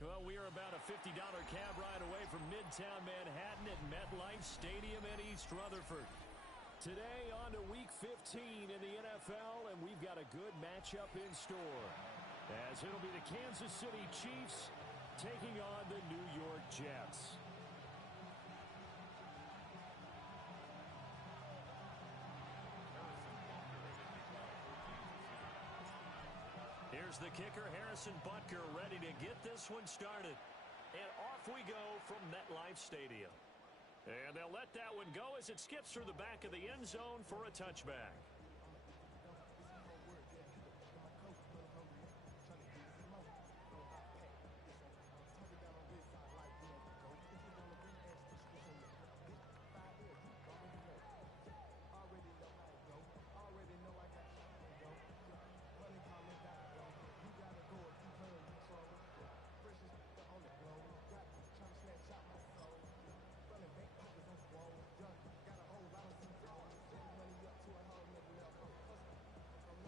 Well, we are about a $50 cab ride away from Midtown Manhattan at MetLife Stadium in East Rutherford. Today on to Week 15 in the NFL, and we've got a good matchup in store, as it'll be the Kansas City Chiefs taking on the New York Jets. Here's the kicker, Harrison Butker, ready to get this one started. And off we go from MetLife Stadium. And they'll let that one go as it skips through the back of the end zone for a touchback.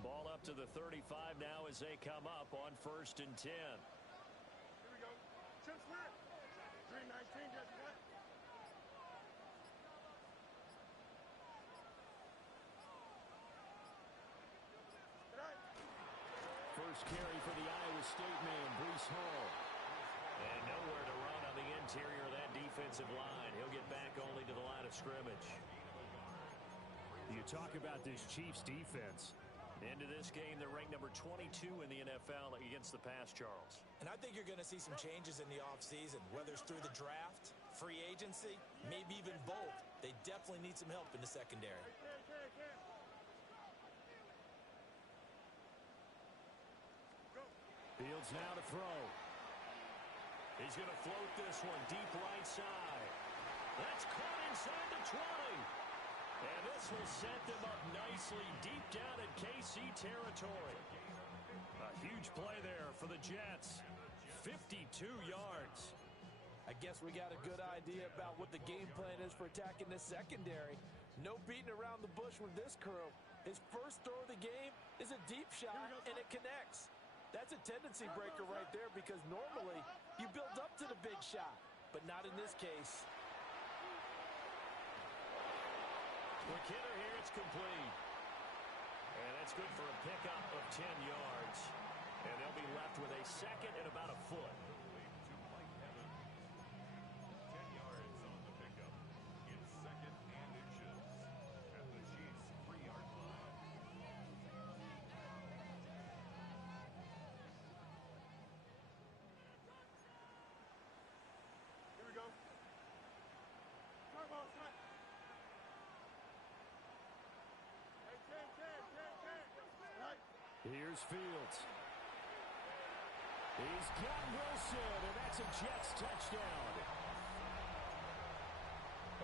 Ball up to the 35 now as they come up on 1st and 10. Here we go. Chip Smith. 319 just what? First carry for the Iowa State man, Breece Hall. And nowhere to run on the interior of that defensive line. He'll get back only to the line of scrimmage. You talk about this Chiefs defense. Into this game, they're ranked number 22 in the NFL against the pass, Charles. And I think you're going to see some changes in the offseason, whether it's through the draft, free agency, maybe even both. They definitely need some help in the secondary. Fields now to throw. He's going to float this one deep right side. That's caught inside the 20. And this will set them up nicely deep down in KC territory. A huge play there for the Jets. 52 yards. I guess we got a good idea about what the game plan is for attacking this secondary. No beating around the bush with this crew. His first throw of the game is a deep shot, and it connects. That's a tendency breaker right there because normally you build up to the big shot, but not in this case. Quick hitter here, it's complete. And that's good for a pickup of 10 yards. And they'll be left with a second and about a foot. 10 yards on the pickup. In second and inches at the Chiefs' 3-yard line. Here we go. Come on, son. Here's Fields. He's got Wilson, and that's a Jets touchdown.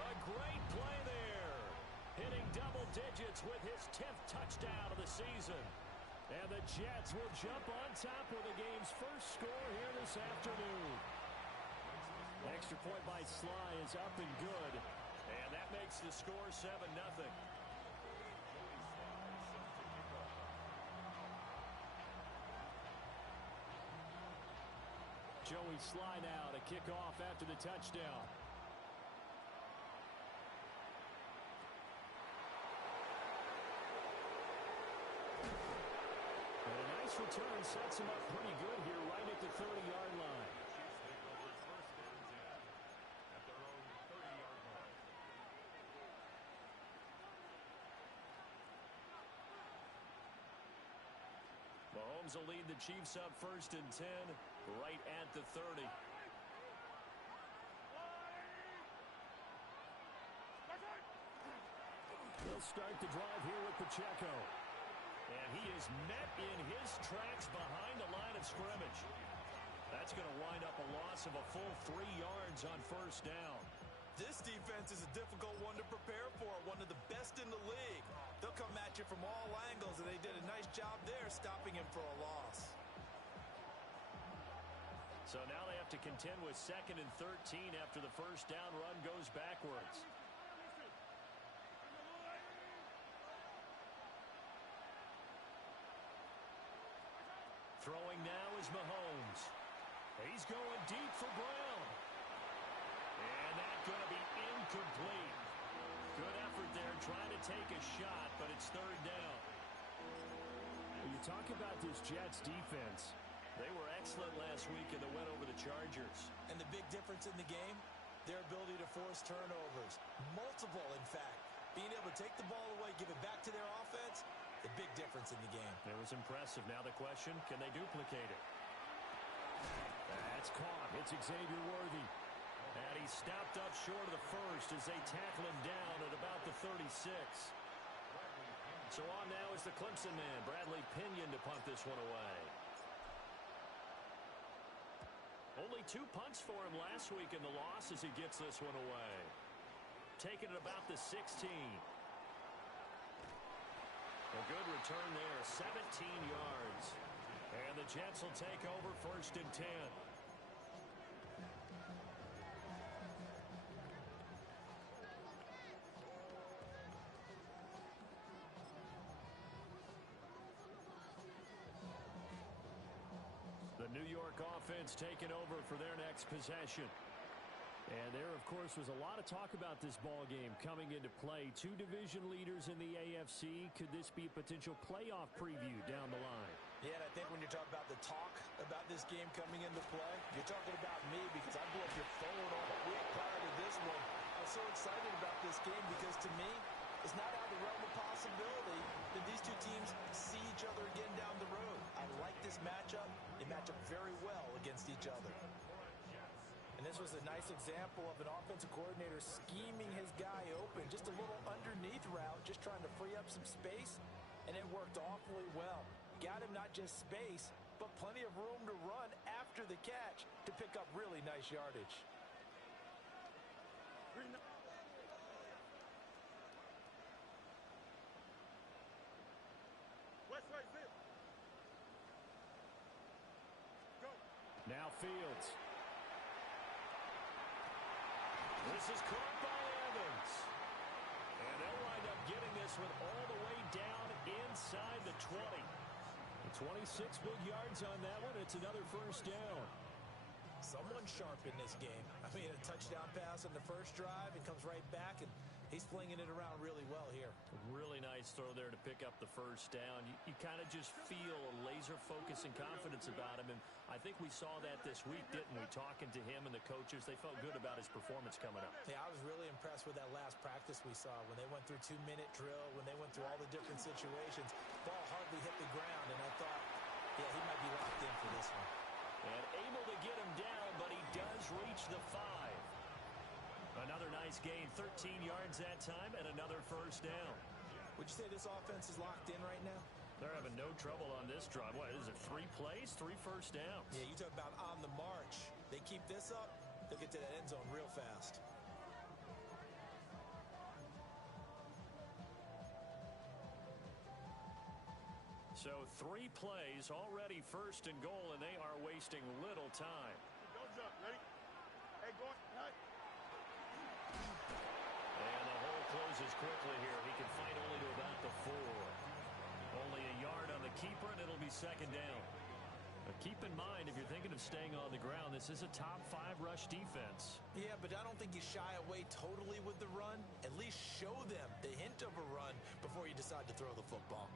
A great play there. Hitting double digits with his 10th touchdown of the season. And the Jets will jump on top with the game's first score here this afternoon. Extra point by Sly is up and good. And that makes the score 7-0. Joey Sly now to kick off after the touchdown. And a nice return sets him up pretty good here right at the 30-yard line. Mahomes will lead the Chiefs up 1st and 10 right at the 30. They'll start the drive here with Pacheco. And he is met in his tracks behind the line of scrimmage. That's going to wind up a loss of a full 3 yards on 1st down. This defense is a difficult one to prepare for, one of the best in the league. They'll come at you from all angles, and they did a nice job there stopping him for a loss. So now they have to contend with 2nd and 13 after the 1st down run goes backwards. Throwing now is Mahomes. He's going deep for Brown. And that's going to be incomplete. Good effort there trying to take a shot, but it's third down. You talk about this Jets defense. They were excellent last week in the win over the Chargers. And the big difference in the game, their ability to force turnovers. Multiple, in fact. Being able to take the ball away, give it back to their offense, the big difference in the game. It was impressive. Now the question, can they duplicate it? That's caught. It's Xavier Worthy. And he stopped up short of the first as they tackle him down at about the 36. So on now is the Clemson man, Bradley Pinion, to punt this one away. Only 2 punts for him last week in the loss as he gets this one away. Taking it about the 16. A good return there, 17 yards. And the Jets will take over first and 10. The New York offense taking over for their next possession. And there, of course, was a lot of talk about this ball game coming into play. 2 division leaders in the AFC. Could this be a potential playoff preview down the line? Yeah, and I think when you're talking about the talk about this game coming into play, you're talking about me because I blew up your phone all week prior to this one. I was so excited about this game because, to me, it's not out of the realm of possibility that these 2 teams see each other again down the road. I like this matchup. They match up very well against each other. And this was a nice example of an offensive coordinator scheming his guy open. Just a little underneath route, just trying to free up some space, and it worked awfully well. Got him not just space, but plenty of room to run after the catch to pick up really nice yardage. Now Fields. This is caught by Evans. And they'll wind up getting this one all the way down inside the 20. 26 big yards on that one. It's another first down. Someone sharp in this game. I mean, a touchdown pass on the first drive and comes right back, and he's flinging it around really well here. Really nice throw there to pick up the first down. You kind of just feel a laser focus and confidence about him, and I think we saw that this week, didn't we? Talking to him and the coaches, they felt good about his performance coming up. Yeah, I was really impressed with that last practice we saw when they went through 2-minute drill, when they went through all the different situations. Ball hardly hit the ground, and I thought, yeah, he might be locked in for this one. And able to get him down, but he does reach the 5. Another nice gain, 13 yards that time, and another first down. Would you say this offense is locked in right now? They're having no trouble on this drive. What is it, 3 plays, 3 first downs? Yeah, you talk about on the march. They keep this up, they'll get to that end zone real fast. So 3 plays, already first and goal, and they are wasting little time. Guns up, ready? Hey, go on. And the hole closes quickly here. He can fight only to about the 4. Only a yard on the keeper, and it'll be second down. But keep in mind, if you're thinking of staying on the ground, this is a top 5 rush defense. Yeah, but I don't think you shy away totally with the run. At least show them the hint of a run before you decide to throw the football.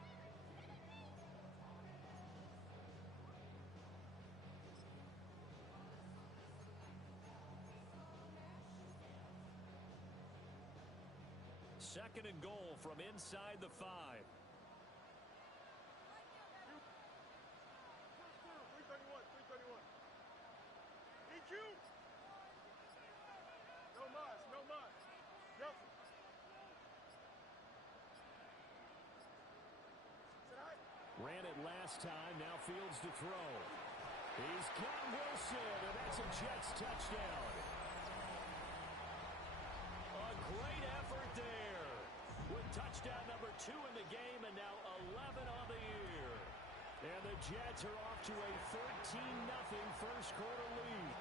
Second and goal from inside the 5. 331. Need you. No mas, no mas. Yep. Ran it last time, now Fields to throw. He's got Wilson, and that's a Jets touchdown. A great effort there with touchdown number 2 in the game, and now 11 on the year. And the Jets are off to a 13-0 first quarter lead.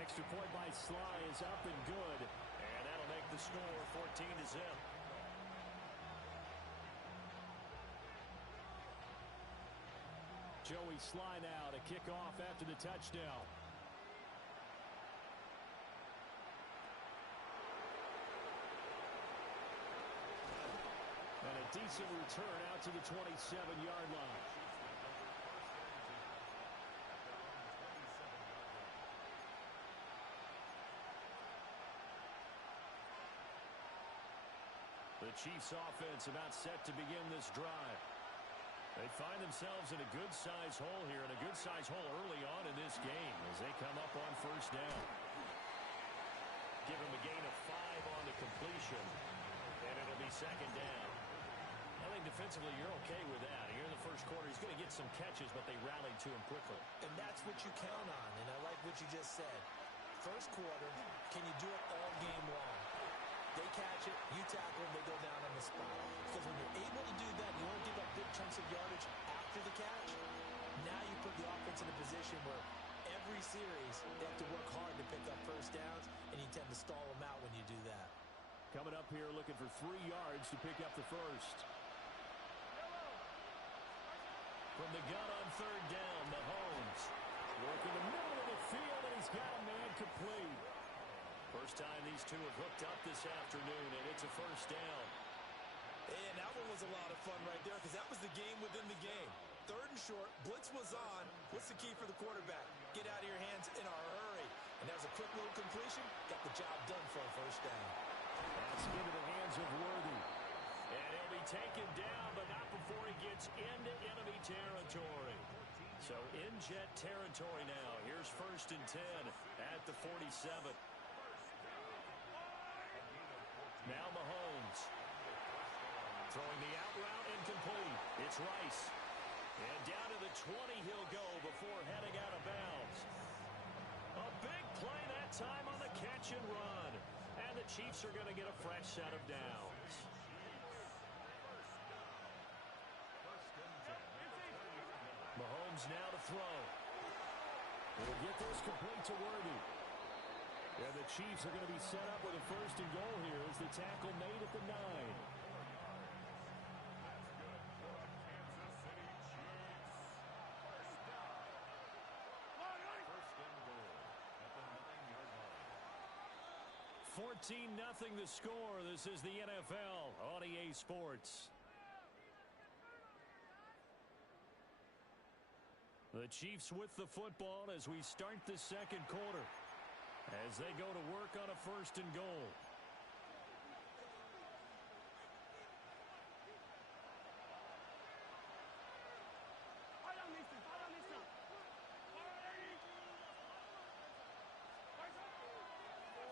Extra point by Sly is up and good, and that'll make the score 14-0. Joey Sly now to kick off after the touchdown. decent return out to the 27-yard line. The Chiefs offense about set to begin this drive. They find themselves in a good-sized hole here, and a good-sized hole early on in this game as they come up on first down. Give them a gain of 5 on the completion, and it'll be second down. I think defensively you're okay with that. Here in the first quarter, he's going to get some catches, but they rallied to him quickly. And that's what you count on, and I like what you just said. First quarter, can you do it all game long? They catch it, you tackle them, they go down on the spot. Because when you're able to do that, you don't give up big chunks of yardage after the catch. Now you put the offense in a position where every series they have to work hard to pick up first downs, and you tend to stall them out when you do that. Coming up here looking for 3 yards to pick up the first. From the gun on third down, Mahomes working the middle of the field, and he's got a man complete. First time these two have hooked up this afternoon, and it's a first down. And that one was a lot of fun right there because that was the game within the game. Third and short, blitz was on. What's the key for the quarterback? Get out of your hands in a hurry. And that was a quick little completion. Got the job done for a first down. That's into the hands of Worthy. And he'll be taken down, but not before he gets into enemy territory. So in jet territory now. Here's first and 10 at the 47. Now Mahomes. Throwing the out route incomplete. It's Rice. And down to the 20 he'll go before heading out of bounds. A big play that time on the catch and run. And the Chiefs are going to get a fresh set of downs. Mahomes now to throw. He'll get this complete to Worthy. And the Chiefs are going to be set up with a first and goal here as the tackle made at the 9. First and goal at the 9-yard line. 14-0 the score. This is the NFL on EA Sports. The Chiefs with the football as we start the second quarter, as they go to work on a first and goal.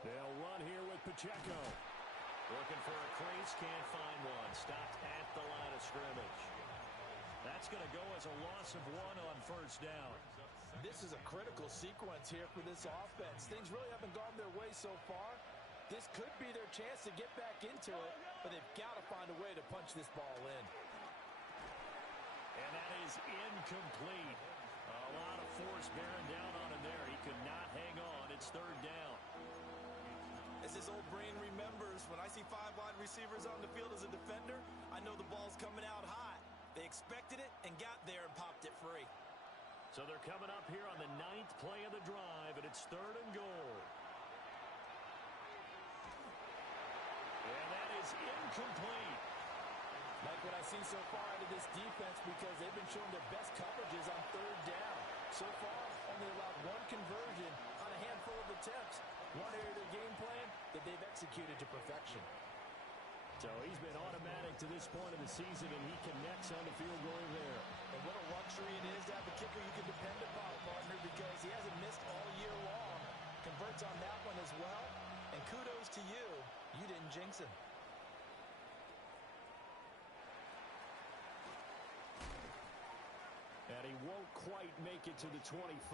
They'll run here with Pacheco. Looking for a crease, can't find one. Stopped at the line of scrimmage. That's going to go as a loss of 1 on first down. This is a critical sequence here for this offense. Things really haven't gone their way so far. This could be their chance to get back into it, but they've got to find a way to punch this ball in. And that is incomplete. A lot of force bearing down on him there. He could not hang on. It's third down. As his old brain remembers, when I see 5 wide receivers on the field as a defender, I know the ball's coming out high. They expected it and got there and popped it free. So they're coming up here on the 9th play of the drive, and it's third and goal. And that is incomplete. Like what I've seen so far out of this defense, because they've been showing their best coverages on third down. So far, only allowed 1 conversion on a handful of attempts. One area of their game plan that they've executed to perfection. So he's been automatic to this point of the season, and he connects on the field goal there. And what a luxury it is to have a kicker you can depend upon, partner, because he hasn't missed all year long. Converts on that one as well. And kudos to you. You didn't jinx him. And he won't quite make it to the 25.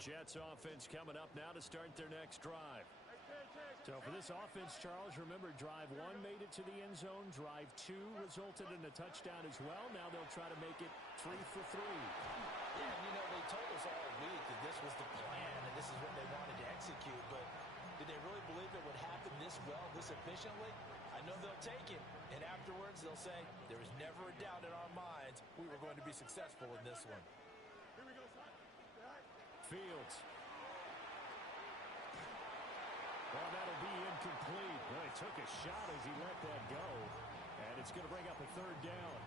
Jets offense coming up now to start their next drive. So for this offense, Charles, remember, drive 1 made it to the end zone. Drive 2 resulted in a touchdown as well. Now they'll try to make it 3 for 3. Yeah, and you know, they told us all week that this was the plan and this is what they wanted to execute. But did they really believe it would happen this well, this efficiently? I know they'll take it, and afterwards they'll say, there was never a doubt in our minds we were going to be successful in this one. Here we go, son. Fields. Well, that'll be incomplete. Well, he took a shot as he let that go, and it's going to bring up a third down.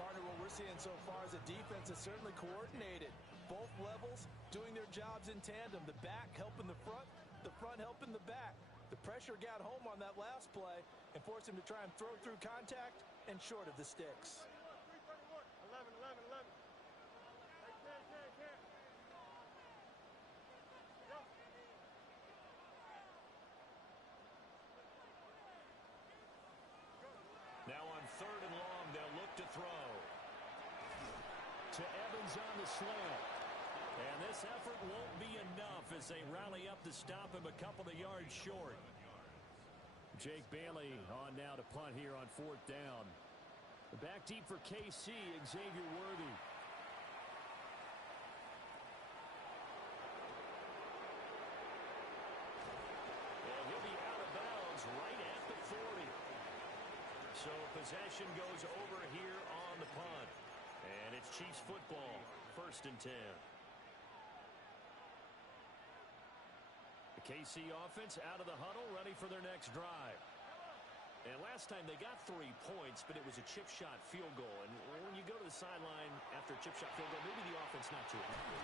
Partner, what we're seeing so far is a defense that's certainly coordinated. Both levels doing their jobs in tandem. The back helping the front helping the back. The pressure got home on that last play and forced him to try and throw through contact and short of the sticks. 331. 11. Hey, can't. Go. Now on third and long, they'll look to throw. To Evans on the slant. And this effort won't be enough as they rally up to stop him a couple of yards short. Jake Bailey on now to punt here on fourth down. Back deep for KC, Xavier Worthy. And he'll be out of bounds right at the 40. So possession goes over here on the punt. And it's Chiefs football, 1st and 10. The KC offense out of the huddle, ready for their next drive. And last time they got 3 points, but it was a chip shot field goal. And when you go to the sideline after a chip shot field goal, maybe the offense not too happy.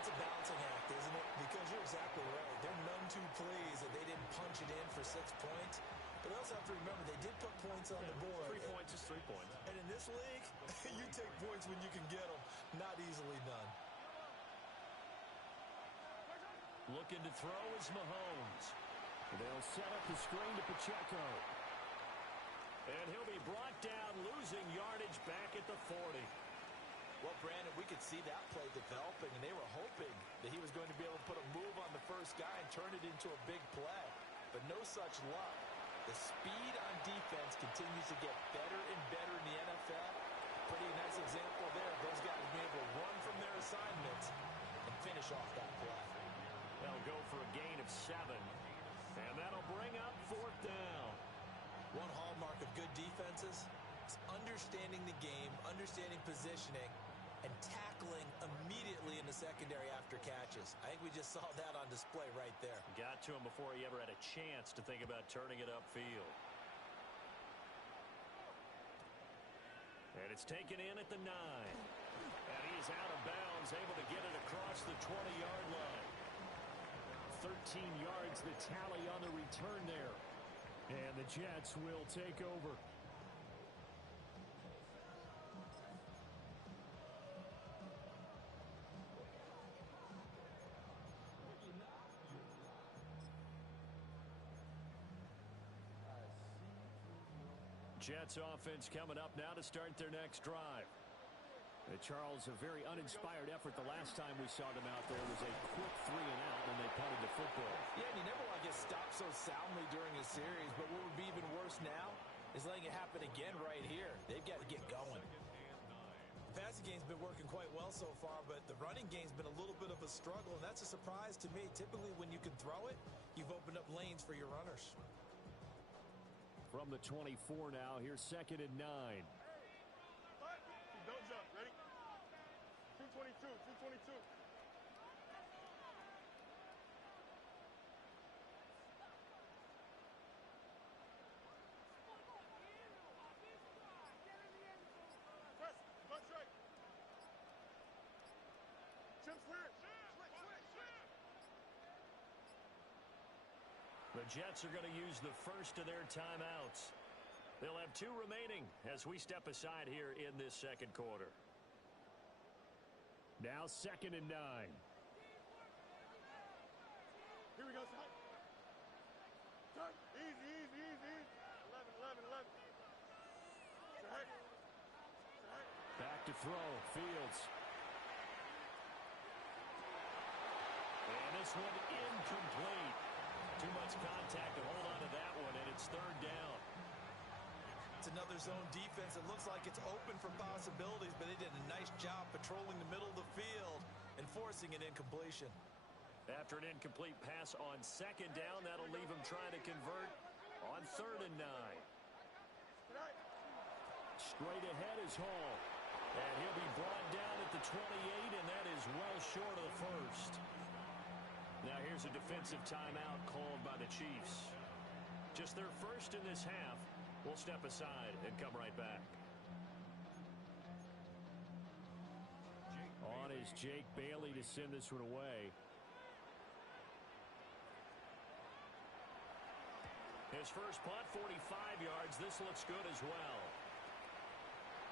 It's a balancing act, isn't it? Because you're exactly right. They're none too pleased that they didn't punch it in for 6 points. But also have to remember, they did put points on the board. 3 points is 3 points. And in this league, you take points when you can get them. Not easily done. Looking to throw is Mahomes. They'll set up the screen to Pacheco. And he'll be brought down, losing yardage back at the 40. Well, Brandon, we could see that play developing, and they were hoping that he was going to be able to put a move on the first guy and turn it into a big play. But no such luck. The speed on defense continues to get better and better in the NFL. Pretty nice example there of those guys being able to run from their assignments and finish off that play. They'll go for a gain of 7. And that'll bring up 4th down. One hallmark of good defenses is understanding the game, understanding positioning, and tackling immediately in the secondary after catches. I think we just saw that on display right there. Got to him before he ever had a chance to think about turning it upfield. And it's taken in at the 9. And he is out of bounds, able to get it across the 20-yard line. 13 yards, the tally on the return there. And the Jets will take over. Jets offense coming up now to start their next drive. Charles, a very uninspired effort the last time we saw them out there was a quick 3 and out when they punted the football. Yeah, and you never want to get stopped so soundly during a series, but what would be even worse now is letting it happen again right here. They've got to get going. The passing game's been working quite well so far, but the running game's been a little bit of a struggle, and that's a surprise to me. Typically, when you can throw it, you've opened up lanes for your runners. From the 24 now, here's 2nd and 9. Don't jump. Ready? 222. Press. Butt straight. Chip switch. The Jets are going to use the first of their timeouts. They'll have 2 remaining as we step aside here in this second quarter. Now 2nd and 9. Here we go, son. Turn. Easy. 11. Back to throw. Fields. And this one incomplete. Too much contact to hold on to that one, and it's 3rd down. It's another zone defense. It looks like it's open for possibilities, but they did a nice job patrolling the middle of the field and forcing an incompletion. After an incomplete pass on 2nd down, that'll leave him trying to convert on 3rd and 9. Straight ahead is Hall. And he'll be brought down at the 28, and that is well short of the first. Now here's a defensive timeout called by the Chiefs. Just their first in this half. We'll step aside and come right back. On is Jake Bailey to send this one away. His first punt, 45 yards. This looks good as well.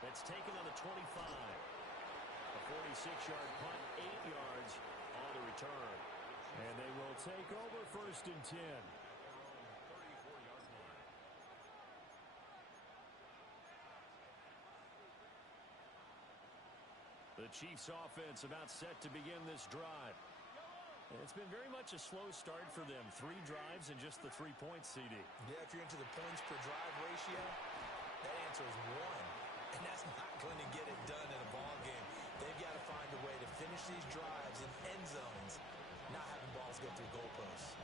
It's taken on the 25. A 46-yard punt, 8 yards on the return. And they will take over first and 10. The Chiefs offense about set to begin this drive. And it's been very much a slow start for them. 3 drives and just the 3 points, CD. Yeah, if you're into the points per drive ratio, that answer is 1. And that's not going to get it done in a ball game. They've got to find a way to finish these drives in end zones, not having balls go through goalposts.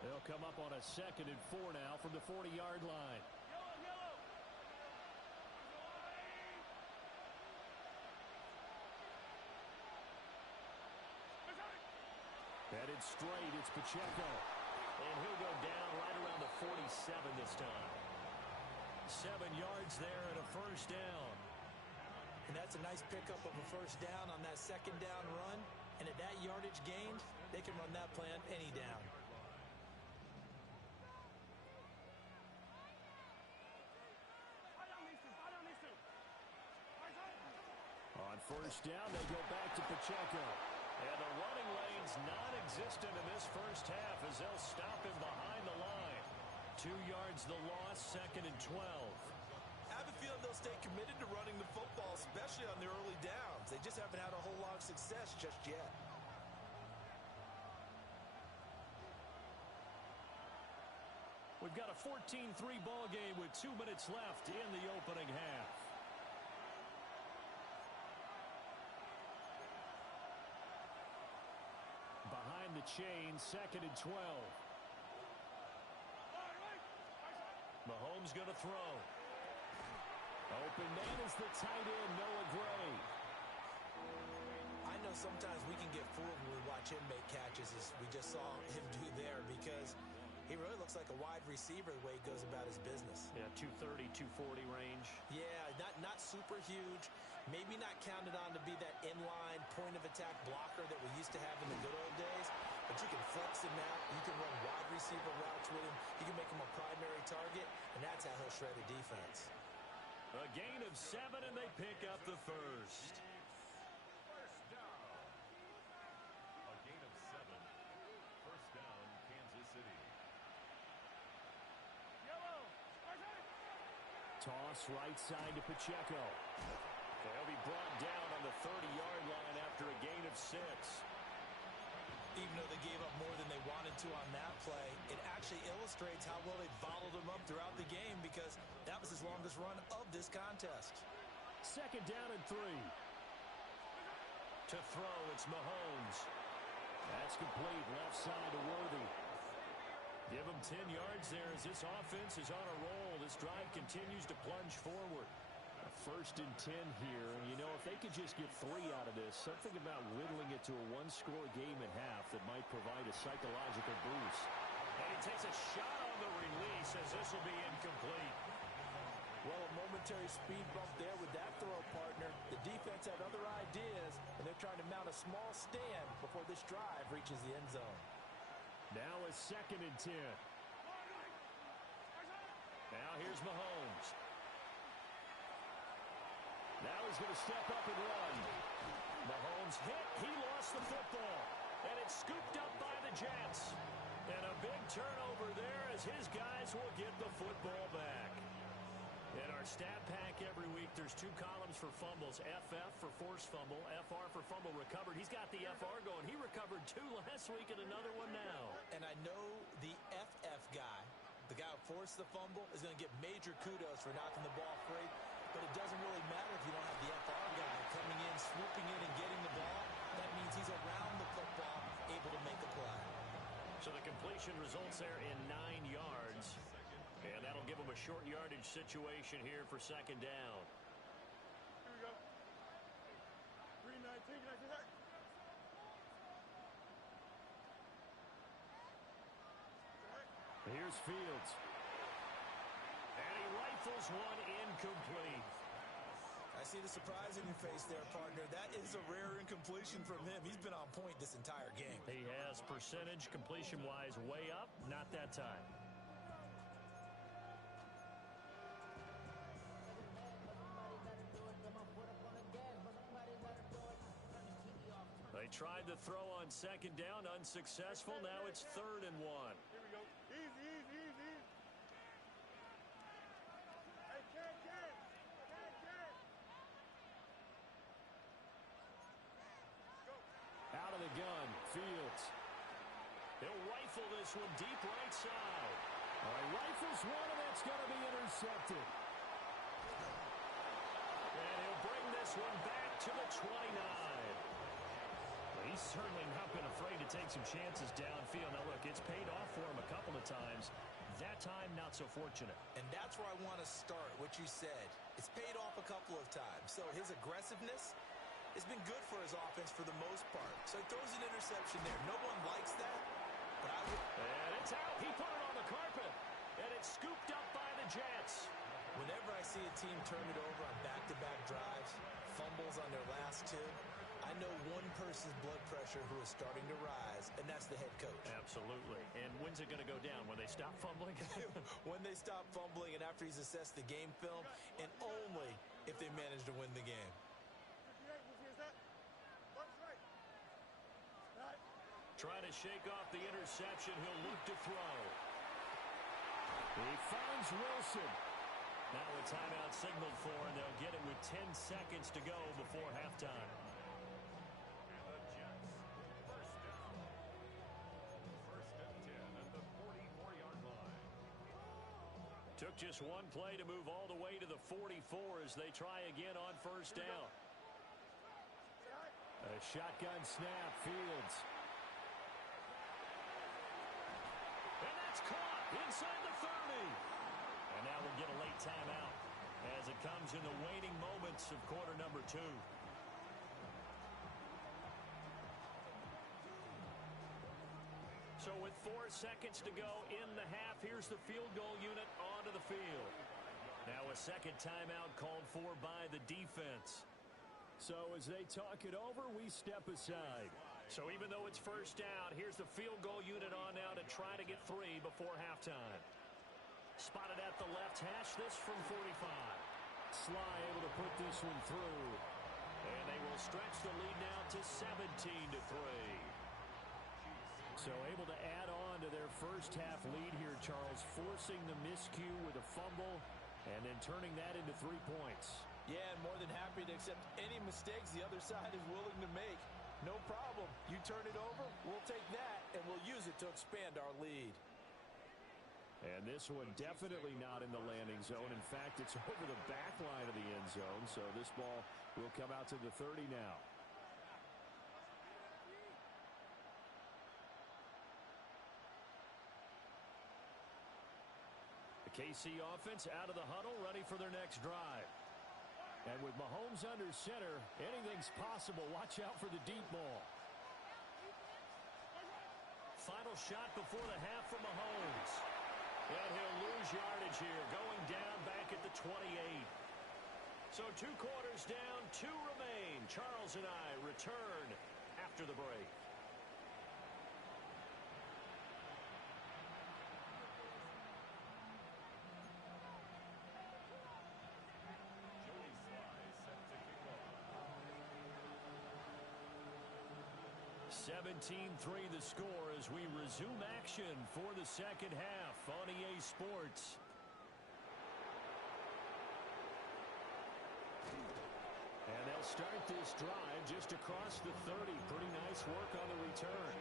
They'll come up on a 2nd and 4 now from the 40-yard line. Headed straight, it's Pacheco. And he'll go down right around the 47 this time. 7 yards there and a first down. And that's a nice pickup of a first down on that 2nd down run. And at that yardage gained, they can run that play on any down. On first down, they go back to Pacheco. And the running lane's non-existent in this first half as they'll stop him behind the line. 2 yards the loss, 2nd and 12. I have a feeling they'll stay committed to running the football, especially on the early downs. They just haven't had a whole lot of success just yet. We've got a 14-3 ball game with 2 minutes left in the opening half. Behind the chain, 2nd and 12. Mahomes going to throw. Open man is the tight end, Noah Gray. I know sometimes we can get fooled when we watch him make catches, as we just saw him do there, because he really looks like a wide receiver the way he goes about his business. Yeah, 230, 240 range. Yeah, not super huge. Maybe not counted on to be that inline point-of-attack blocker that we used to have in the good old days. But you can flex him out. You can run wide receiver routes with him. You can make him a primary target, and that's how he'll shred a defense. A gain of 7, and they pick up the first. First down. A gain of 7. First down, Kansas City. Toss right side to Pacheco. They'll be brought down on the 30-yard line after a gain of 6. Even though they gave up more than they wanted to on that play, it actually illustrates how well they bottled him up throughout the game, because that was his longest run of this contest. 2nd down and 3. To throw, it's Mahomes. That's complete, left side to Worthy. Give him 10 yards there as this offense is on a roll. This drive continues to plunge forward. A 1st and 10 here. And, you know, if they could just get 3 out of this, something about whittling it to a 1-score game at half that might provide a psychological boost. And he takes a shot on the release as this will be incomplete. Well, a momentary speed bump there with that throw partner. The defense had other ideas, and they're trying to mount a small stand before this drive reaches the end zone. Now a 2nd and 10. Now here's Mahomes. Now he's going to step up and run. Mahomes hit. He lost the football. And it's scooped up by the Jets. And a big turnover there as his guys will get the football back. In our stat pack every week, there's 2 columns for fumbles. FF for forced fumble, FR for fumble recovered. He's got the FR going. He recovered 2 last week and another one now. And I know the FF guy, the guy who forced the fumble, is going to get major kudos for knocking the ball free. But it doesn't really matter if you don't have the FR guy coming in, swooping in, and getting the ball. That means he's around the football, able to make a play. So the completion results there in 9 yards. And that'll a short yardage situation here for second down. Here we go. 319, can I do that? Here's Fields. And he rifles one incomplete. I see the surprise in your face there, partner. That is a rare incompletion from him. He's been on point this entire game. He has percentage completion-wise way up, not that time. They tried to throw on second down, unsuccessful. Now it's 3rd and 1. Here we go. Easy, easy, easy. Hey, Ken. Go. Out of the gun, Fields. He'll rifle this one deep right side. He rifles one, and that's going to be intercepted. And he'll bring this one back to the 29. He's certainly not been afraid to take some chances downfield. Now, look, it's paid off for him a couple of times. That time, not so fortunate. And that's where I want to start, what you said. It's paid off a couple of times. So his aggressiveness has been good for his offense for the most part. So he throws an interception there. No one likes that, but I would... And it's out. He put it on the carpet. And it's scooped up by the Jets. Whenever I see a team turn it over on back-to-back drives, fumbles on their last two, I know one person's blood pressure who is starting to rise, and that's the head coach. Absolutely. And when's it going to go down? When they stop fumbling? When they stop fumbling and after he's assessed the game film, and only if they manage to win the game. Trying to shake off the interception. He'll look to throw. He finds Wilson. Now a timeout signaled for, and they'll get it with 10 seconds to go before halftime. Took just one play to move all the way to the 44 as they try again on first down. A shotgun snap, Fields. And that's caught inside the 30. And now we'll get a late timeout as it comes in the waning moments of quarter number 2. So with 4 seconds to go in the half, here's the field goal unit onto the field. Now a second timeout called for by the defense. So as they talk it over, we step aside. So even though it's first down, here's the field goal unit on now to try to get 3 before halftime. Spotted at the left hash, this from 45. Sly able to put this one through. And they will stretch the lead now to 17-3. So able to add on to their first half lead here, Charles, forcing the miscue with a fumble and then turning that into 3 points. Yeah, and more than happy to accept any mistakes the other side is willing to make. No problem. You turn it over, we'll take that, and we'll use it to expand our lead. And this one definitely not in the landing zone. In fact, it's over the back line of the end zone, so this ball will come out to the 30 now. The KC offense out of the huddle, ready for their next drive. And with Mahomes under center, anything's possible. Watch out for the deep ball. Final shot before the half from Mahomes. And he'll lose yardage here, going down back at the 28. So 2 quarters down, 2 remain. Charles and I return after the break. Joey Sly set to kick off. 17-3 the score as we resume action for the second half on EA Sports. And they'll start this drive just across the 30. Pretty nice work on the return.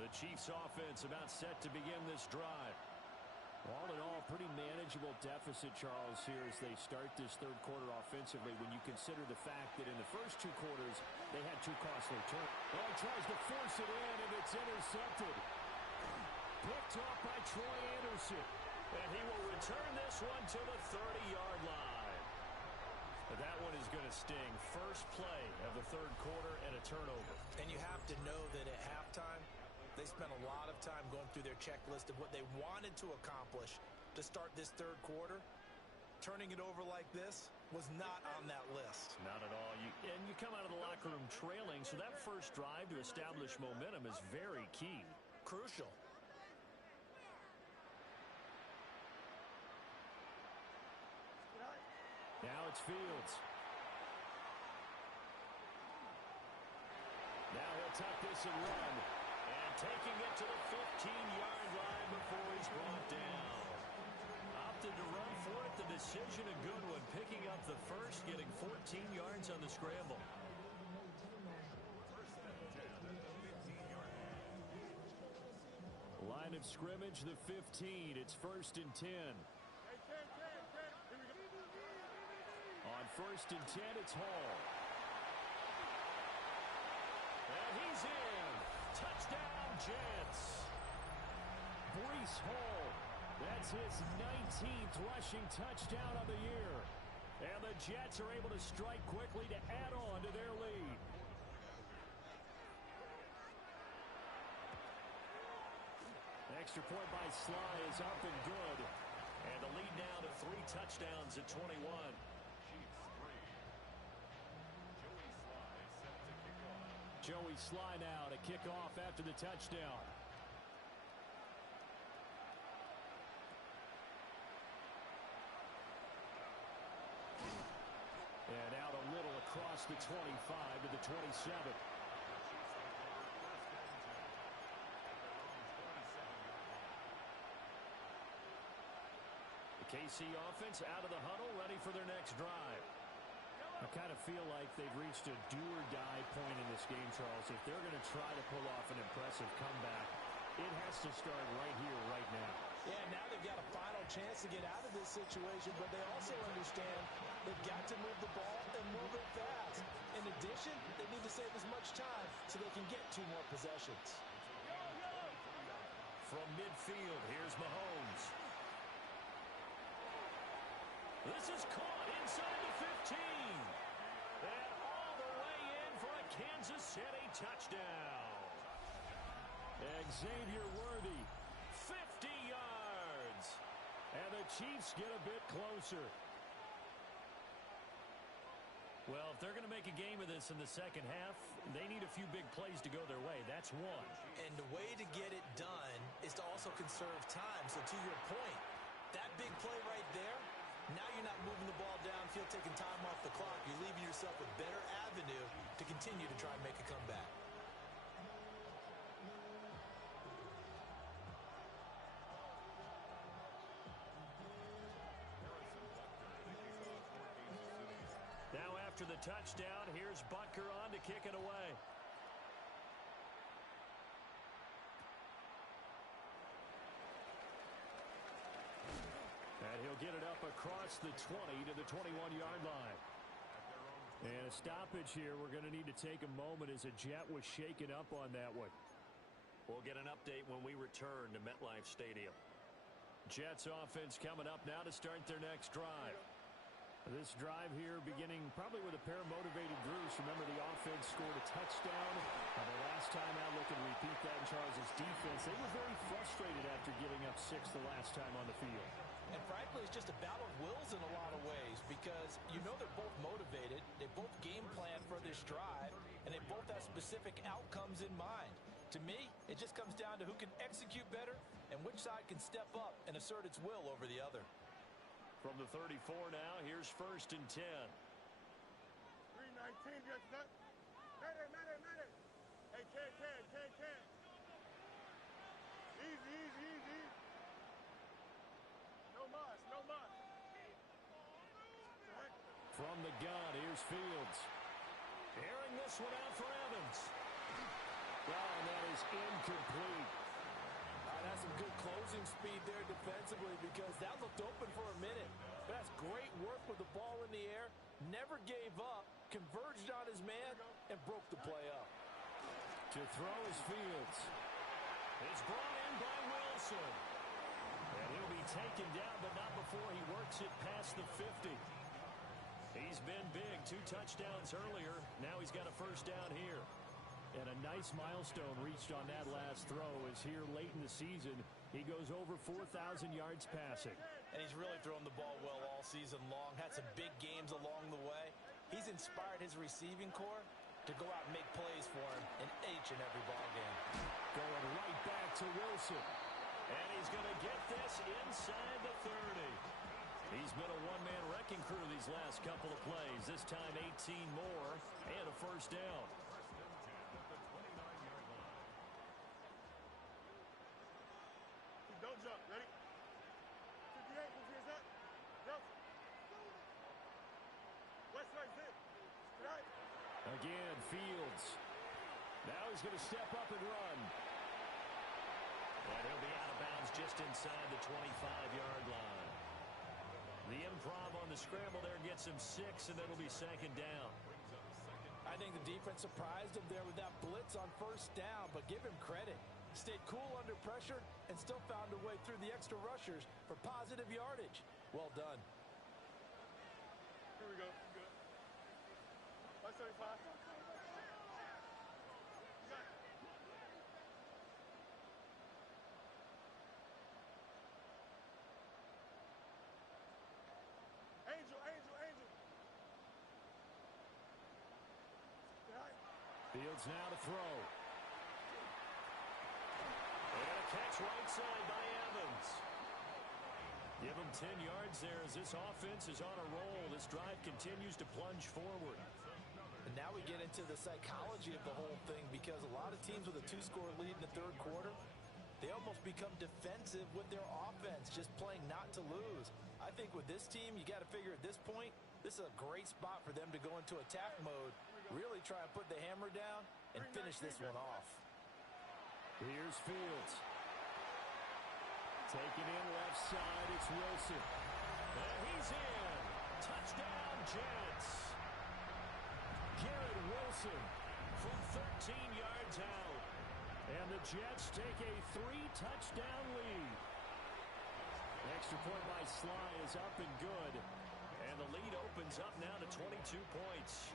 The Chiefs offense about set to begin this drive. All in all, pretty manageable deficit, Charles, here as they start this third quarter offensively when you consider the fact that in the first two quarters, they had two costly turns. Oh, he tries to force it in, and it's intercepted. Picked off by Troy Anderson. And he will return this one to the 30-yard line. But that one is going to sting. First play of the third quarter and a turnover. And you have to know that at halftime, they spent a lot of time going through their checklist of what they wanted to accomplish to start this third quarter. Turning it over like this was not on that list. Not at all. And you come out of the locker room trailing, so that first drive to establish momentum is very key. Crucial. Now it's Fields. Now he'll tuck this and run. And taking it to the 15-yard line before he's brought down. Opted to run for it. The decision a good one. Picking up the first, getting 14 yards on the scramble. Line of scrimmage, the 15. It's 1st and 10. On 1st and 10, it's Hall. And he's in. Touchdown, Jets. Breece Hall. That's his 19th rushing touchdown of the year. And the Jets are able to strike quickly to add on to their lead. Extra point by Sly is up and good. And the lead now to 3 touchdowns at 21. Joey Sly now to kick off after the touchdown. And out a little across the 25 to the 27. The KC offense out of the huddle, ready for their next drive. I kind of feel like they've reached a do-or-die point in this game, Charles. If they're going to try to pull off an impressive comeback, it has to start right here, right now. Yeah, now they've got a final chance to get out of this situation, but they also understand they've got to move the ball and move it fast. In addition, they need to save as much time so they can get 2 more possessions. From midfield, here's Mahomes. This is caught inside the 15. And all the way in for a Kansas City touchdown. Xavier Worthy, 50 yards. And the Chiefs get a bit closer. Well, if they're going to make a game of this in the second half, they need a few big plays to go their way. That's one. And the way to get it done is to also conserve time. So to your point, that big play right there, now you're not moving the ball downfield, taking time off the clock. You're leaving yourself a better avenue to continue to try and make a comeback. Now after the touchdown, here's Butker on to kick it away. And he'll get it up across the 20 to the 21-yard line. And a stoppage here. We're going to need to take a moment as a Jet was shaken up on that one. We'll get an update when we return to MetLife Stadium. Jets offense coming up now to start their next drive. This drive here beginning probably with a pair of motivated Drews. Remember, the offense scored a touchdown the last time out. Looking to repeat that in Charles' defense. They were very frustrated after giving up 6 the last time on the field. And frankly, it's just a battle of wills in a lot of ways because you know they're both motivated. They both game plan for this drive, and they both have specific outcomes in mind. To me, it just comes down to who can execute better and which side can step up and assert its will over the other. From the 34 now, here's 1st and 10. 319, just that. Madden. Hey, can. Easy. No muss. From the gun, here's Fields. Airing this one out for Evans. Oh, and that is incomplete. That's some good closing speed there defensively. probably, because that looked open for a minute. But that's great work with the ball in the air. Never gave up, converged on his man, and broke the play up. To throw is Fields. It's brought in by Wilson. And he'll be taken down, but not before he works it past the 50. He's been big, 2 touchdowns earlier. Now he's got a first down here. And a nice milestone reached on that last throw as here late in the season, he goes over 4,000 yards passing. And he's really thrown the ball well all season long. Had some big games along the way. He's inspired his receiving corps to go out and make plays for him in each and every ball game. Going right back to Wilson. And he's going to get this inside the 30. He's been a one-man wrecking crew these last couple of plays. This time 18 more and a first down. Don't jump. Ready? 58, who's here, set? Jump. West side, zip. Right. Again, Fields. Now he's going to step up and run. And he'll be out of bounds just inside the 25-yard line. The improv on the scramble there gets him 6, and it'll be second down. I think the defense surprised him there with that blitz on first down, but give him credit. Stayed cool under pressure and still found a way through the extra rushers for positive yardage. Well done. Here we go. Good. 175. Angel. Fields now to throw. And a catch right side by Evans. Give him 10 yards there as this offense is on a roll. This drive continues to plunge forward. And now we get into the psychology of the whole thing, because a lot of teams with a 2-score lead in the third quarter, they almost become defensive with their offense, just playing not to lose. I think with this team, you got to figure at this point, this is a great spot for them to go into attack mode, really try and put the hammer down and finish this one off. Here's Fields. Taken in left side, it's Wilson. And he's in. Touchdown, Jets. Garrett Wilson from 13 yards out. And the Jets take a 3-touchdown lead. Extra point by Sly is up and good. And the lead opens up now to 22 points.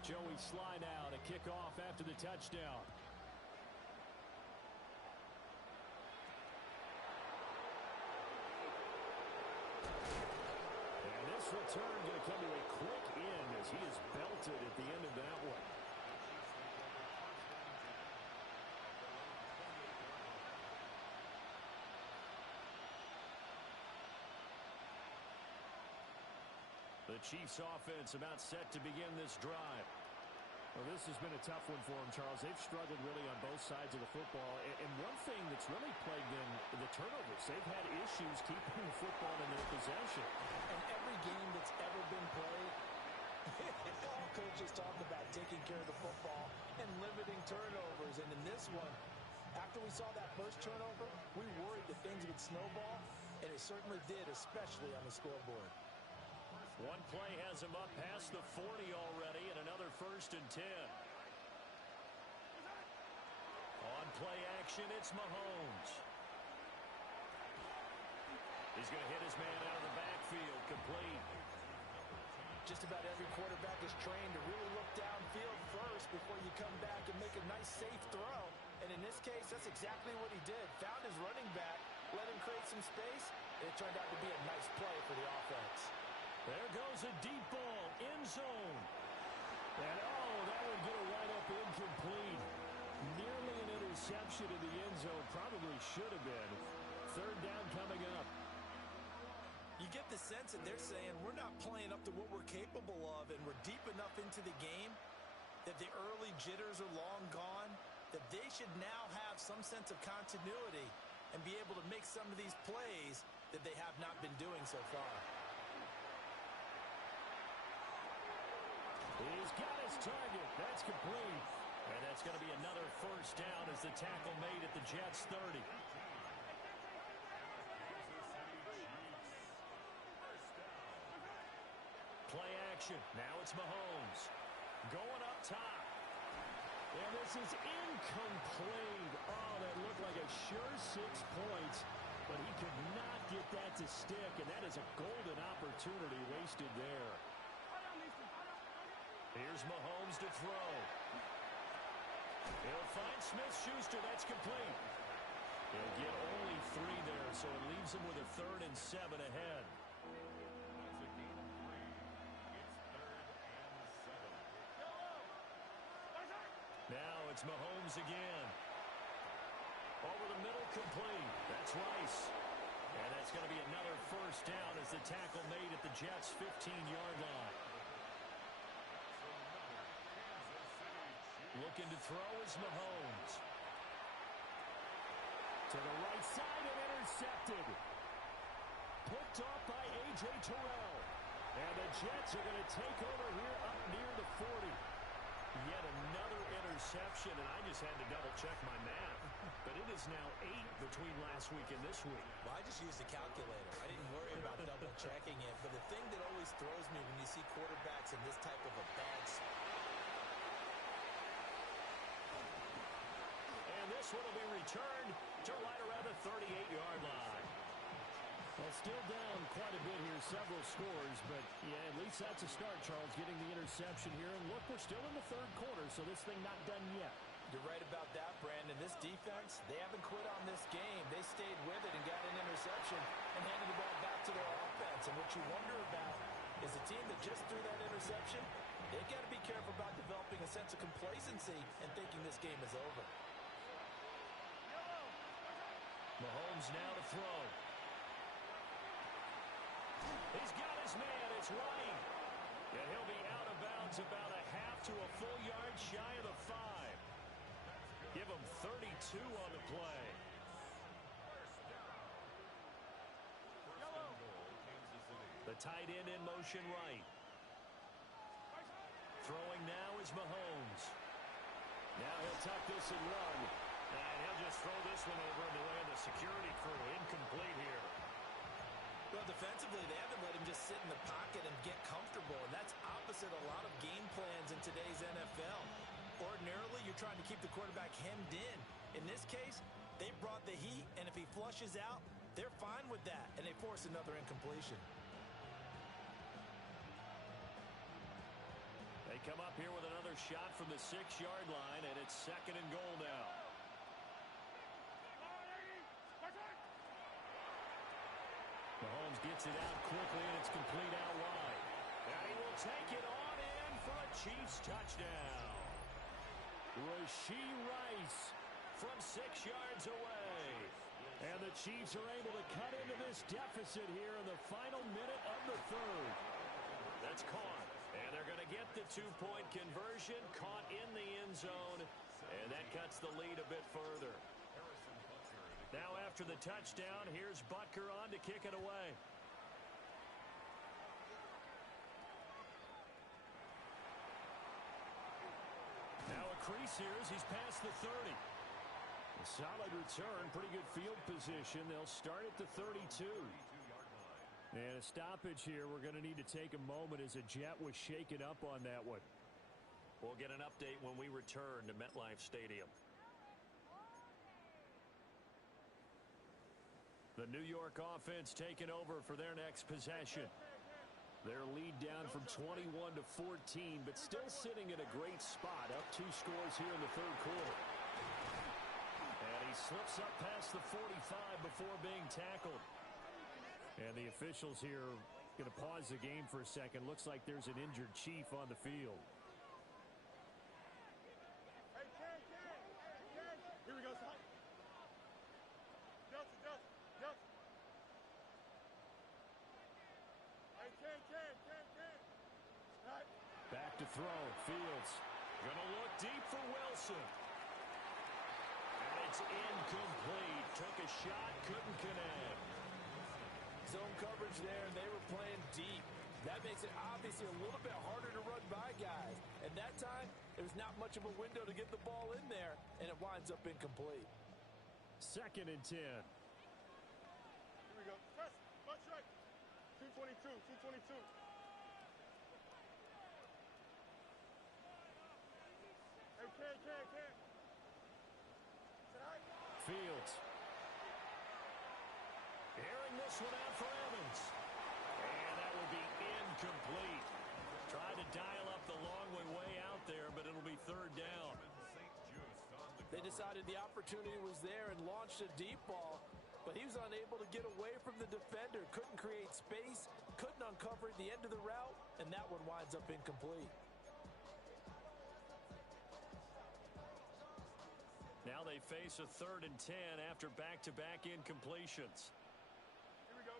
Joey Sly now to kick off after the touchdown. And this return going to come to a quick end as he is belted at the end of that one. The Chiefs offense about set to begin this drive. Well, this has been a tough one for them, Charles. They've struggled really on both sides of the football. And one thing that's really plagued them, the turnovers. They've had issues keeping the football in their possession. And every game that's ever been played, all coaches talk about taking care of the football and limiting turnovers. And in this one, after we saw that first turnover, we worried that things would snowball, and it certainly did, especially on the scoreboard. One play has him up past the 40 already, and another 1st and 10. On play action, it's Mahomes. He's going to hit his man out of the backfield, complete. Just about every quarterback is trained to really look downfield first before you come back and make a nice, safe throw. And in this case, that's exactly what he did. Found his running back, let him create some space, and it turned out to be a nice play for the offense. There goes a deep ball, end zone. And, oh, that would get a right-up incomplete. Nearly an interception in the end zone. Probably should have been. 3rd down coming up. You get the sense that they're saying we're not playing up to what we're capable of, and we're deep enough into the game that the early jitters are long gone, that they should now have some sense of continuity and be able to make some of these plays that they have not been doing so far. He's got his target. That's complete. And that's going to be another first down as the tackle made at the Jets' 30. Play action. Now it's Mahomes. Going up top. And this is incomplete. Oh, that looked like a sure 6 points. But he could not get that to stick. And that is a golden opportunity wasted there. Here's Mahomes to throw. He'll find Smith-Schuster. That's complete. He'll get only 3 there, so it leaves him with a 3rd and 7 ahead. Now it's Mahomes again. Over the middle, complete. That's Rice. And that's going to be another first down as the tackle made at the Jets' 15-yard line. Looking to throw is Mahomes. To the right side and intercepted. Picked off by A.J. Terrell. And the Jets are going to take over here up near the 40. Yet another interception, and I just had to double-check my math. But it is now 8 between last week and this week. Well, I just used a calculator. I didn't worry about double-checking it. But the thing that always throws me when you see quarterbacks in this type of a bad spot. And this one will be returned to right around the 38-yard line. Well, still down quite a bit here, several scores, but yeah, at least that's a start, Charles, getting the interception here. And look, we're still in the 3rd quarter, so this thing not done yet. You're right about that, Brandon. This defense, they haven't quit on this game. They stayed with it and got an interception and handed the ball back to their offense. And what you wonder about is the team that just threw that interception, they've got to be careful about developing a sense of complacency and thinking this game is over. Mahomes now to throw. He's got his man. It's Wright. And he'll be out of bounds about a half to a full yard shy of the 5. Give him 32 on the play. The tight end in motion right. Throwing now is Mahomes. Now he'll tuck this and run. And he'll just throw this one over in the way of the security crew. Incomplete here. Well, defensively, they haven't let him just sit in the pocket and get comfortable, and that's opposite a lot of game plans in today's NFL. Ordinarily, you're trying to keep the quarterback hemmed in. In this case, they brought the heat, and if he flushes out, they're fine with that, and they force another incompletion. They come up here with another shot from the 6-yard line, and it's 2nd and goal now. Mahomes gets it out quickly, and it's complete out wide. And he will take it on in for a Chiefs touchdown. Rashee Rice from 6 yards away. And the Chiefs are able to cut into this deficit here in the final minute of the 3rd. That's caught. And they're going to get the 2-point conversion, caught in the end zone. And that cuts the lead a bit further. Now after the touchdown, here's Butker on to kick it away. Now a crease here as he's past the 30. A solid return, pretty good field position. They'll start at the 32. And a stoppage here. We're going to need to take a moment as a Jet was shaken up on that one. We'll get an update when we return to MetLife Stadium. The New York offense taking over for their next possession. Their lead down from 21 to 14, but still sitting in a great spot. Up 2 scores here in the 3rd quarter. And he slips up past the 45 before being tackled. And the officials here going to pause the game for a second. Looks like there's an injured Chief on the field. Here we go, son. Justin. Hey, Ken. Right. Back to throw. Fields gonna look deep for Wilson. And it's incomplete. Took a shot, couldn't connect. Zone coverage there, and they were playing deep. That makes it obviously a little bit harder to run by guys. And that time, there was not much of a window to get the ball in there, and it up incomplete. 2nd and 10. Here we go. Press. Butt right. 222. 222. Hey, can. Fields. Airing this one out for Evans. And that will be incomplete. Tried to dial up the long way out there, but it'll be 3rd down. They decided the opportunity was there and launched a deep ball, but he was unable to get away from the defender. Couldn't create space, couldn't uncover the end of the route, and that one winds up incomplete. Now they face a 3rd and 10 after back-to-back incompletions. Here we go.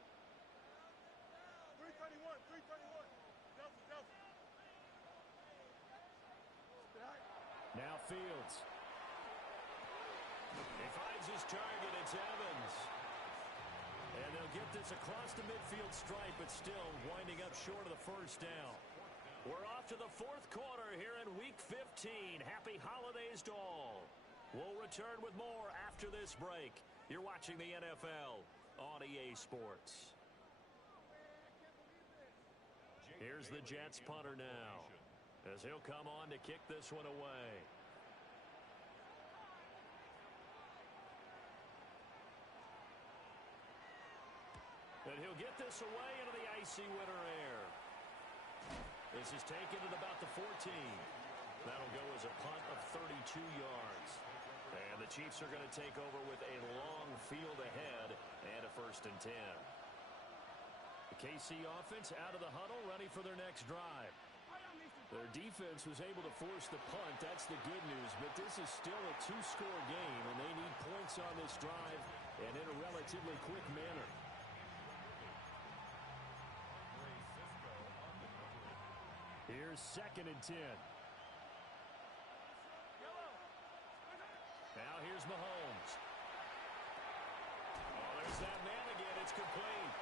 331. 331. Delta. Now Fields. He finds his target. It's Evans. And they'll get this across the midfield stripe, but still winding up short of the 1st down. We're off to the 4th quarter here in Week 15. Happy holidays to all. We'll return with more after this break. You're watching the NFL on EA Sports. Here's the Jets punter now, as he'll come on to kick this one away. And he'll get this away into the icy winter air. This is taken at about the 14. That'll go as a punt of 32 yards. And the Chiefs are going to take over with a long field ahead and a 1st and 10. The KC offense out of the huddle, ready for their next drive. Their defense was able to force the punt. That's the good news. But this is still a 2-score game, and they need points on this drive and in a relatively quick manner. Here's 2nd and 10. Now here's Mahomes. Oh, there's that man again. It's complete.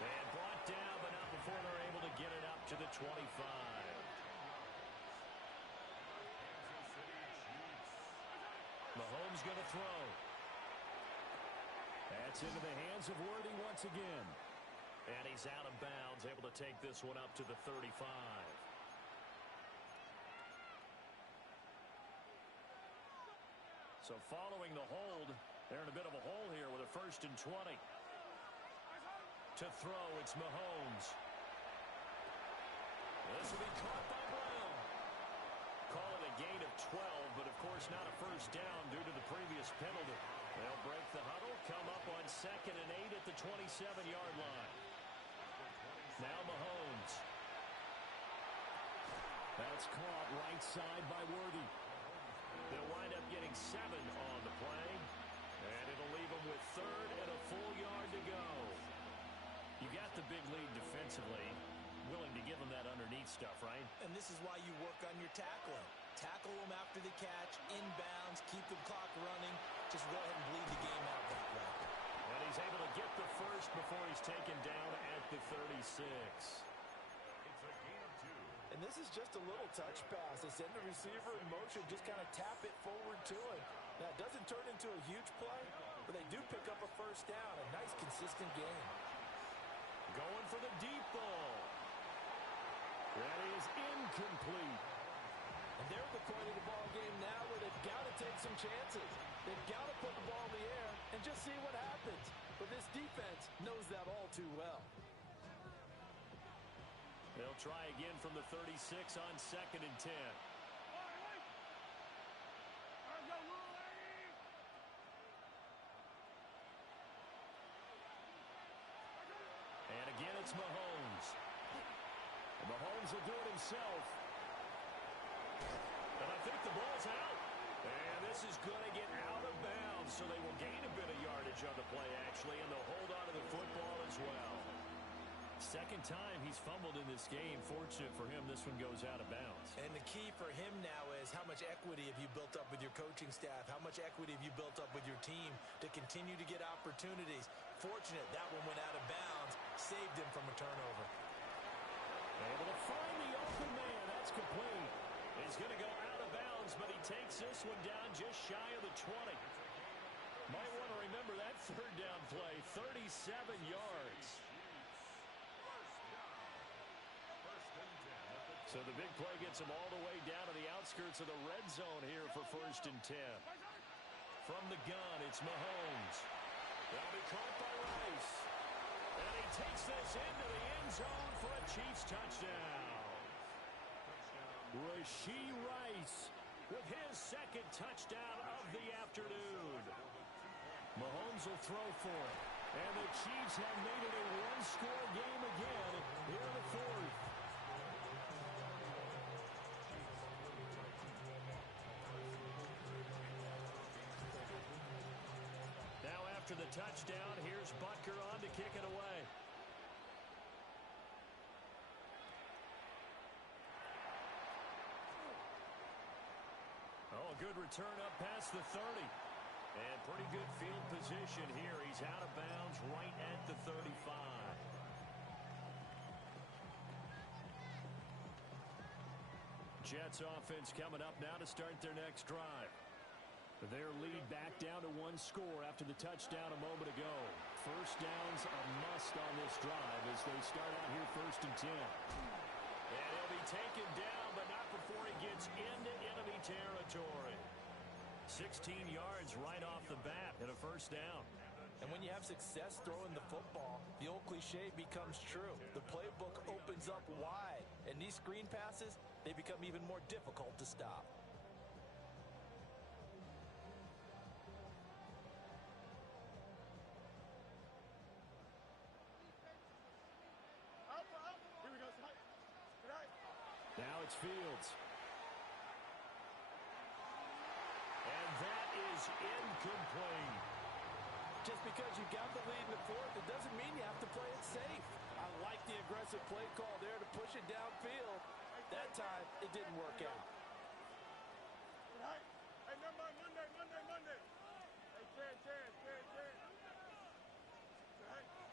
And brought down, but not before they're able to get it up to the 25. Mahomes going to throw. That's into the hands of Worthy once again. And he's out of bounds, able to take this one up to the 35. So following the hold, they're in a bit of a hole here with a 1st and 20. To throw, it's Mahomes. This will be caught by Brown. Call it a gain of 12, but of course not a 1st down due to the previous penalty. They'll break the huddle, come up on 2nd and 8 at the 27-yard line. Now Mahomes. That's caught right side by Worthy. They'll wind up getting 7 on the play, and it'll leave them with 3rd and a full yard to go. You got the big lead defensively, willing to give them that underneath stuff, right? And this is why you work on your tackling. Tackle them after the catch, inbounds, keep the clock running. Just go ahead and bleed the game out that way. And he's able to get the 1st before he's taken down at the 36. And this is just a little touch pass. They send the receiver in motion, just kind of tap it forward to him. Now, it doesn't turn into a huge play, but they do pick up a 1st down. A nice, consistent game. Going for the deep ball. That is incomplete. And they're at the point of the ball game now where they've got to take some chances. They've got to put the ball in the air and just see what happens. But this defense knows that all too well. They'll try again from the 36 on 2nd and 10. And again, it's Mahomes. And Mahomes will do it himself. And I think the ball's out. And this is going to get out of bounds, so they will gain a bit of yardage on the play, actually, and they'll hold on to the football as well. 2nd time he's fumbled in this game. Fortunate for him, this one goes out of bounds. And the key for him now is how much equity have you built up with your coaching staff? How much equity have you built up with your team to continue to get opportunities? Fortunate that one went out of bounds, saved him from a turnover. Able to find the open man. That's complete. He's going to go out of bounds, but he takes this one down just shy of the the 20. Might want to remember that third down play, 37 yards. So the big play gets him all the way down to the outskirts of the red zone here for 1st and 10. From the gun, it's Mahomes. That'll be caught by Rice. And he takes this into the end zone for a Chiefs touchdown. Rashee Rice with his second touchdown of the afternoon. Mahomes will throw for it. And the Chiefs have made it a one-score game again here in the fourth. Now after the touchdown, here's Butker on to kick it away. Oh, a good return up past the 30. And pretty good field position here. He's out of bounds right at the 35. Jets offense coming up now to start their next drive. Their lead back down to one score after the touchdown a moment ago. First down's a must on this drive as they start out here 1st and 10. And he'll be taken down, but not before he gets into enemy territory. 16 yards right off the bat and a first down. And when you have success throwing the football, the old cliche becomes true. The playbook opens up wide, and these screen passes, they become even more difficult to stop. Now it's Fields. And that is incomplete. Just because you got the lead in the fourth, it doesn't mean you have to play it safe. I like the aggressive play call there to push it downfield. That time, it didn't work out. Hey, Monday. Hey, Ken.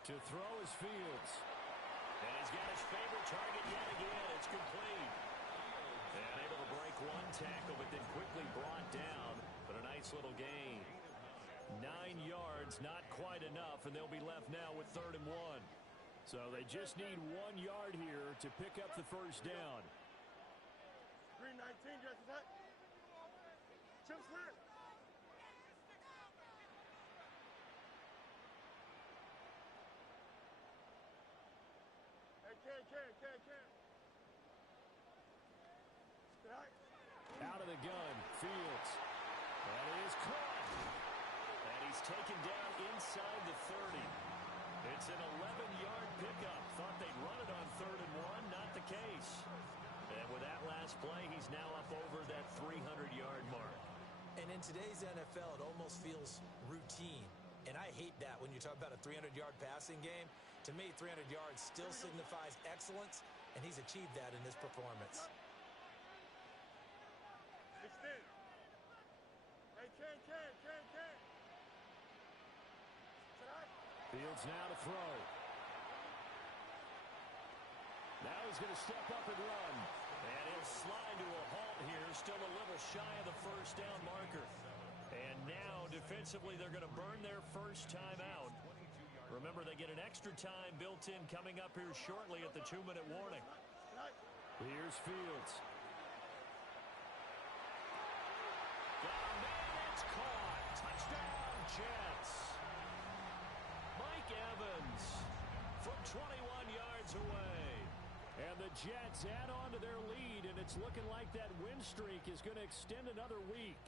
To throw is Fields. And he's got his favorite target yet again. It's complete. And able to break one tackle, but then quickly brought down. But a nice little gain. 9 yards, not quite enough, and they'll be left now with 3rd and 1. So they just need 1 yard here to pick up the first down. 319, Jesse. Chip Smith. Hey, Ken. Out of the gun, Fields. That is caught. And he's taken down inside the 30. It's an 11-yard pickup. Thought they'd run it on 3rd and 1. Not the case. And with that last play, he's now up over that 300-yard mark. And in today's NFL, it almost feels routine. And I hate that when you talk about a 300-yard passing game. To me, 300 yards still signifies excellence, and he's achieved that in this performance. Extend. Hey, Ken. Fields now to throw. Now he's going to step up and run. And he'll slide to a halt here, still a little shy of the first down marker. And now, defensively, they're going to burn their first time out. Remember, they get an extra time built in coming up here shortly at the 2-minute warning. Here's Fields. Got a man, it's caught. Touchdown, Jets. Mike Evans from 21 yards away. And the Jets add on to their lead, and it's looking like that win streak is going to extend another week.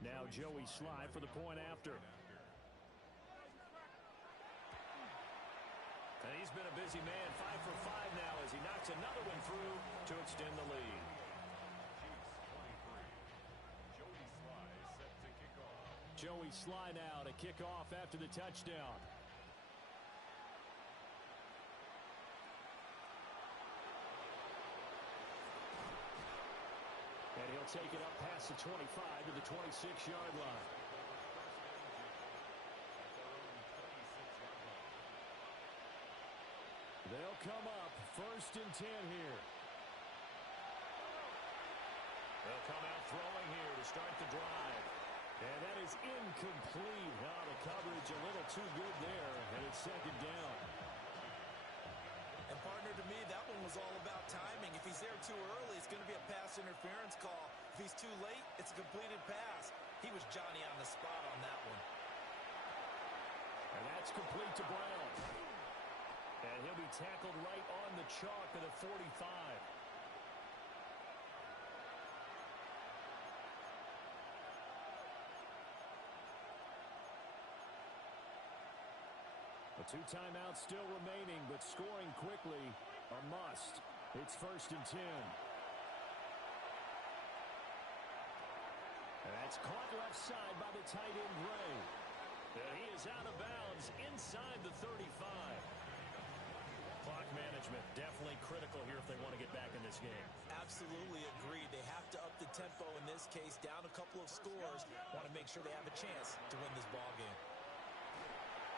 Now Joey Sly for the point after. And he's been a busy man, 5 for 5 now as he knocks another one through to extend the lead. Joey Sly now to kick off after the touchdown. And he'll take it up past the 25 to the 26-yard line. They'll come up 1st and 10 here. They'll come out throwing here to start the drive. And that is incomplete. Oh, the coverage a little too good there, and it's second down. And partner, to me, that one was all about timing. If he's there too early, it's going to be a pass interference call. If he's too late, it's a completed pass. He was Johnny on the spot on that one. And that's complete to Brown. And he'll be tackled right on the chalk at the 45. The 2 timeouts still remaining, but scoring quickly, a must. It's 1st and 10. And that's caught left side by the tight end, Gray. And he is out of bounds inside the 35. Clock management definitely critical here if they want to get back in this game. Absolutely agreed. They have to up the tempo in this case, down a couple of scores. Want to make sure they have a chance to win this ball game.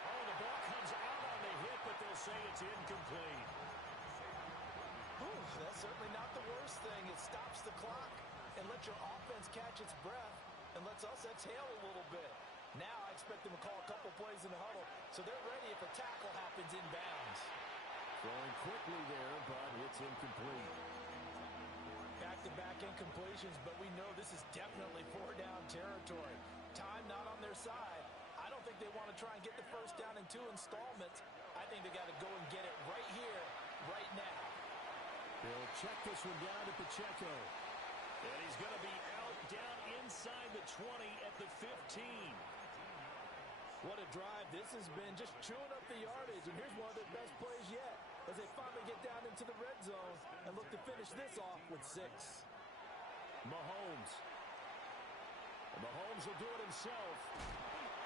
Oh, the ball comes out on the hit, but they'll say it's incomplete. Whew, that's certainly not the worst thing. It stops the clock and lets your offense catch its breath and lets us exhale a little bit. Now I expect them to call a couple plays in the huddle, so they're ready if a tackle happens in bounds. Throwing quickly there, but it's incomplete. Back-to-back incompletions, but we know this is definitely 4-down territory. Time not on their side. I don't think they want to try and get the first down in 2 installments. I think they got to go and get it right here, right now. He'll check this one down to Pacheco. And he's going to be out down inside the 20 at the 15. What a drive this has been, just chewing up the yardage. And here's one of their best plays yet as they finally get down into the red zone and look to finish this off with 6. Mahomes. And Mahomes will do it himself.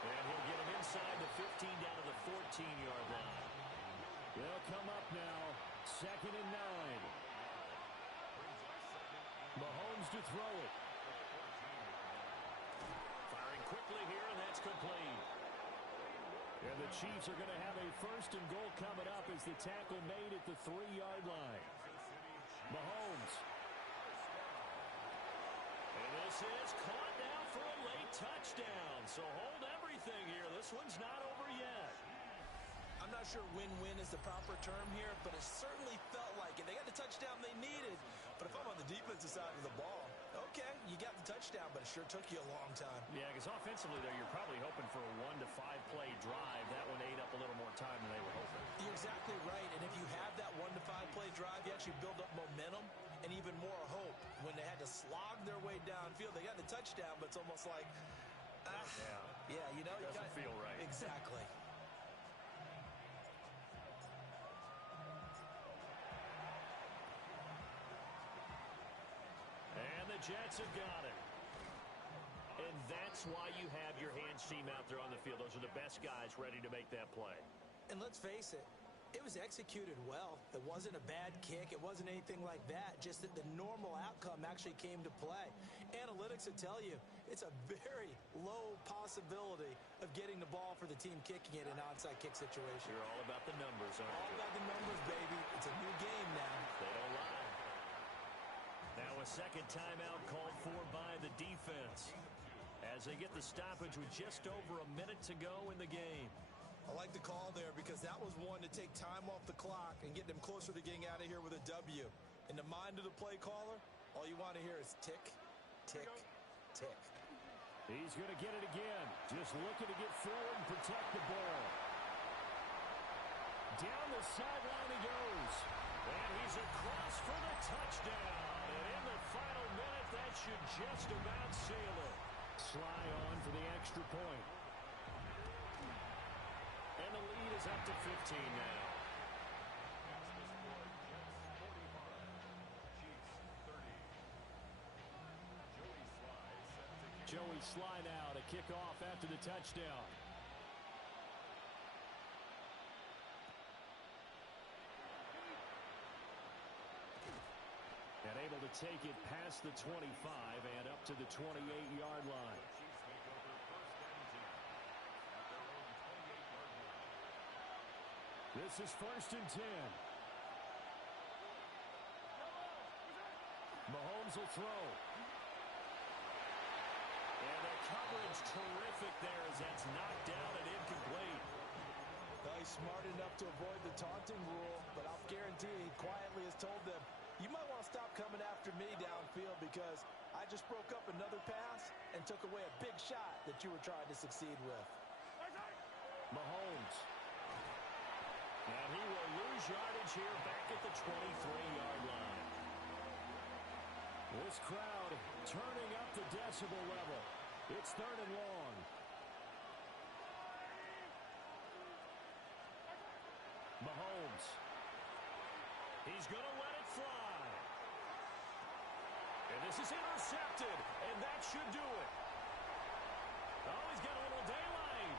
And he'll get him inside the 15 down to the 14-yard line. They'll come up now, 2nd and 9. Mahomes to throw it. Firing quickly here, and that's complete. And the Chiefs are going to have a 1st and goal coming up as the tackle made at the 3-yard line. Mahomes. And this is caught now for a late touchdown. So hold everything here. This one's not over yet. I'm not sure win-win is the proper term here, but it certainly felt like it. They got the touchdown they needed, but if I'm on the defensive side of the ball, okay, you got the touchdown, but it sure took you a long time. Yeah, because offensively there, you're probably hoping for a 1 to 5 play drive. That one ate up a little more time than they were hoping. You're exactly right, and if you have that 1 to 5 play drive, you actually build up momentum and even more hope. When they had to slog their way downfield, they got the touchdown, but it's almost like, yeah, you know, it doesn't feel right. Exactly. And the Jets have got it. And that's why you have your hands team out there on the field. Those are the best guys ready to make that play. And let's face it, it was executed well. It wasn't a bad kick. It wasn't anything like that. Just that the normal outcome actually came to play. Analytics will tell you it's a very low possibility of getting the ball for the team kicking it in an onside kick situation. You're all about the numbers, aren't you? All about the numbers, baby. It's a new game now. They don't lie. Now a 2nd timeout called for by the defense as they get the stoppage with just over a minute to go in the game. I like the call there because that was one to take time off the clock and get them closer to getting out of here with a W. In the mind of the play caller, all you want to hear is tick, tick, tick. He's going to get it again. Just looking to get forward and protect the ball. Down the sideline he goes. And he's across for the touchdown. And in the final minute, that should just about seal it. Sly on for the extra point. And the lead is up to 15 now. Joey Sly now to kick off after the touchdown. And able to take it past the 25 and up to the 28-yard line. This is 1st and 10. Mahomes will throw. is terrific there as that's knocked down and incomplete. He's smart enough to avoid the taunting rule, but I'll guarantee he quietly has told them, you might want to stop coming after me downfield because I just broke up another pass and took away a big shot that you were trying to succeed with. Mahomes. And he will lose yardage here back at the 23-yard line. This crowd turning up the decibel level. It's 3rd and long. Mahomes. He's going to let it fly. And this is intercepted, and that should do it. Oh, he's got a little daylight.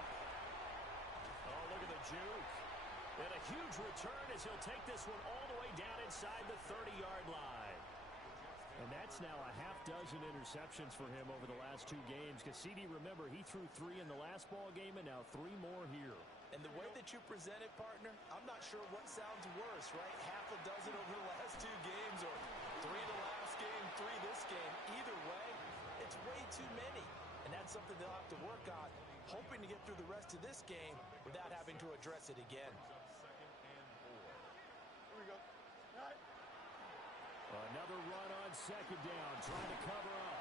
Oh, look at the juke. And a huge return as he'll take this one all the way down inside the 30-yard line. And that's now a half dozen interceptions for him over the last 2 games. Because CD, remember, he threw 3 in the last ball game and now 3 more here. And the way that you present it, partner, I'm not sure what sounds worse, right? Half a dozen over the last 2 games or 3 the last game, 3 this game. Either way, it's way too many. And that's something they'll have to work on, hoping to get through the rest of this game without having to address it again. Here we go. All right. Another run on 2nd down, trying to cover up.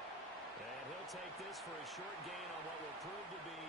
And he'll take this for a short gain on what will prove to be